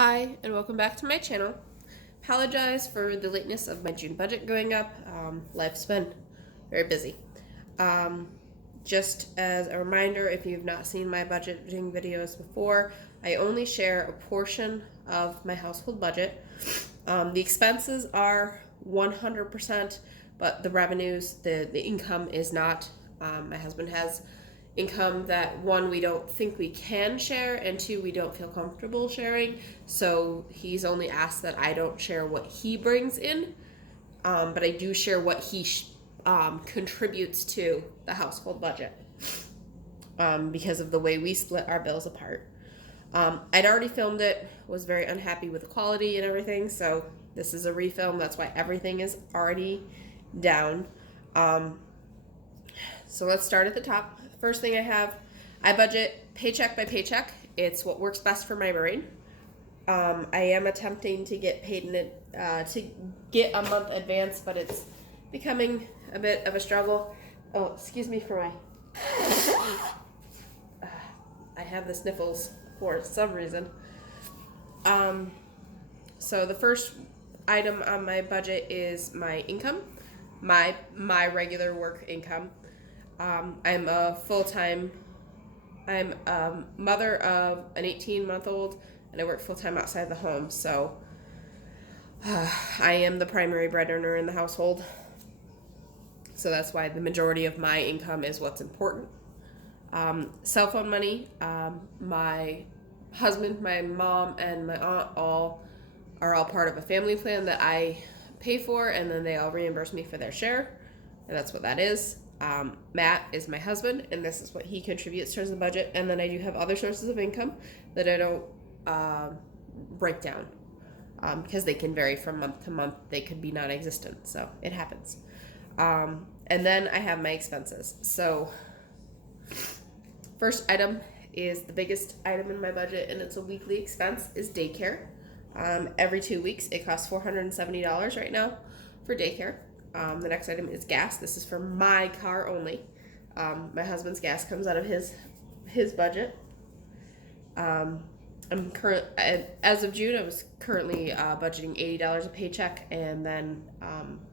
Hi, and welcome back to my channel. Apologize for the lateness of my June budget going up. Life's been very busy. Um, just as a reminder, if you've not seen my budgeting videos before, I only share a portion of my household budget. The expenses are 100%, but the revenues, the income is not. My husband has income that, one, we don't think we can share, and two, we don't feel comfortable sharing. So he's only asked that I don't share what he brings in, but I do share what he contributes to the household budget because of the way we split our bills apart. I'd already filmed it, was very unhappy with the quality and everything, so this is a refilm. That's why everything is already down. So let's start at the top. First thing I budget paycheck by paycheck. It's what works best for my brain. I am attempting to get paid to get a month advance, but it's becoming a bit of a struggle. Oh, excuse me for my. I have the sniffles for some reason. So the first item on my budget is my income, my regular work income. I'm a mother of an 18-month-old, and I work full-time outside the home, so I am the primary breadwinner in the household. So that's why the majority of my income is what's important. Cell phone money, my husband, my mom, and my aunt are all part of a family plan that I pay for, and then they all reimburse me for their share, and that's what that is. Matt is my husband, and this is what he contributes towards the budget. And then I do have other sources of income that I don't break down because they can vary from month to month. They could be non-existent, so it happens. And then I have my expenses. So first item is the biggest item in my budget, and it's a weekly expense, is daycare. Every 2 weeks, it costs $470 right now for daycare. The next item is gas. This is for my car only. My husband's gas comes out of his budget. As of June, I was currently budgeting $80 a paycheck, and then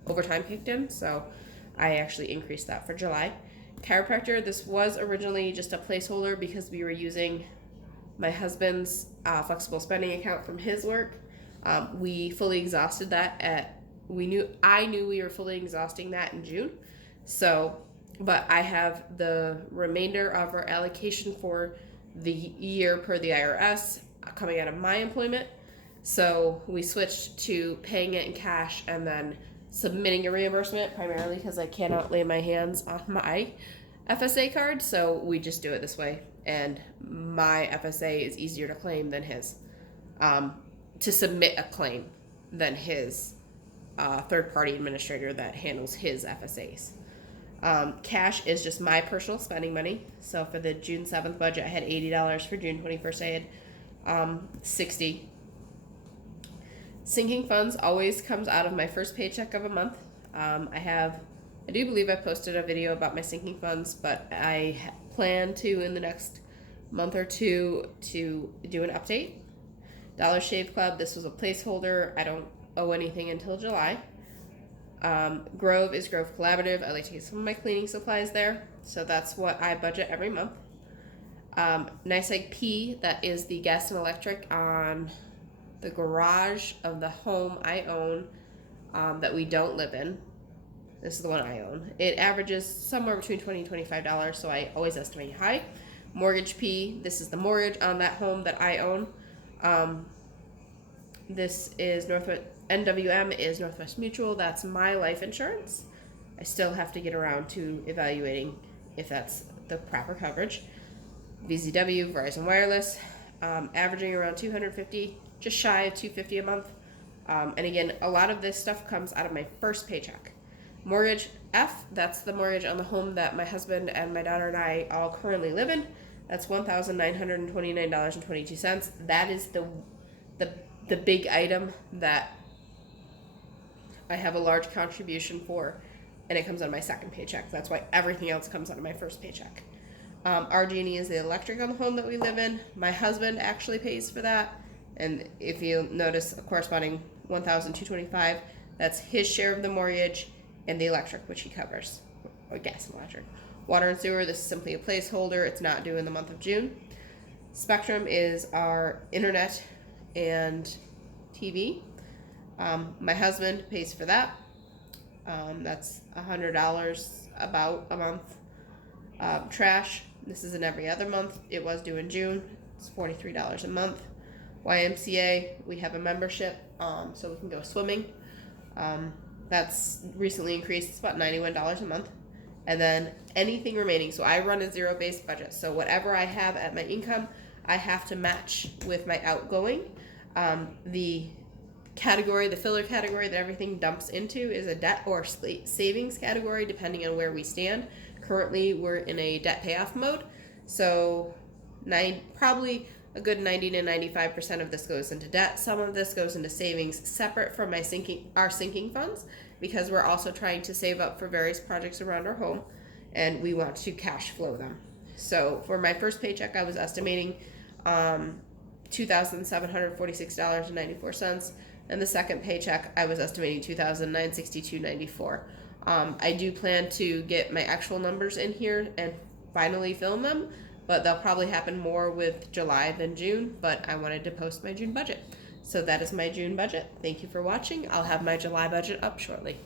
overtime kicked in, so I actually increased that for July. Chiropractor, this was originally just a placeholder because we were using my husband's flexible spending account from his work. We fully exhausted that I knew we were fully exhausting that in June. So, but I have the remainder of our allocation for the year per the IRS coming out of my employment. So we switched to paying it in cash and then submitting a reimbursement, primarily because I cannot lay my hands on my FSA card. So we just do it this way. And my FSA is easier to claim than his, to submit a claim than his third-party administrator that handles his FSAs. Cash is just my personal spending money. So for the June 7th budget, I had $80. For June 21st, I had $60. Sinking funds always comes out of my first paycheck of a month. I do believe I posted a video about my sinking funds, but I plan to, in the next month or two, to do an update. Dollar Shave Club, this was a placeholder. I don't owe anything until July. Grove is Grove Collaborative. I like to get some of my cleaning supplies there, so that's what I budget every month. Nice Egg P, that is the gas and electric on the garage of the home I own that we don't live in. This is the one I own. It averages somewhere between $20 and $25, so I always estimate high. Mortgage P, this is the mortgage on that home that I own. This is NWM is Northwest Mutual. That's my life insurance. I still have to get around to evaluating if that's the proper coverage. VZW, Verizon Wireless, averaging around $250, just shy of $250 a month. And again, a lot of this stuff comes out of my first paycheck. Mortgage F, that's the mortgage on the home that my husband and my daughter and I all currently live in. That's $1,929.22. That is the big item that I have a large contribution for, and it comes out of my second paycheck. That's why everything else comes out of my first paycheck. RG&E is the electric on the home that we live in. My husband actually pays for that. And if you notice a corresponding $1,225, that's his share of the mortgage and the electric, which he covers, or gas and electric. Water and sewer, this is simply a placeholder. It's not due in the month of June. Spectrum is our internet and TV. My husband pays for that. That's $100 about a month. Trash, this is in every other month. It was due in June. It's $43 a month. YMCA, we have a membership, so we can go swimming. That's recently increased. It's about $91 a month. And then anything remaining. So I run a zero-based budget. So whatever I have at my income, I have to match with my outgoing. The category, the filler category that everything dumps into is a debt or savings category, depending on where we stand. Currently, we're in a debt payoff mode. So probably a good 90 to 95% of this goes into debt. Some of this goes into savings separate from our sinking funds, because we're also trying to save up for various projects around our home, and we want to cash flow them. So for my first paycheck, I was estimating $2,746.94, and the second paycheck, I was estimating $2,962.94. I do plan to get my actual numbers in here and finally film them, but they'll probably happen more with July than June, but I wanted to post my June budget. So that is my June budget. Thank you for watching. I'll have my July budget up shortly.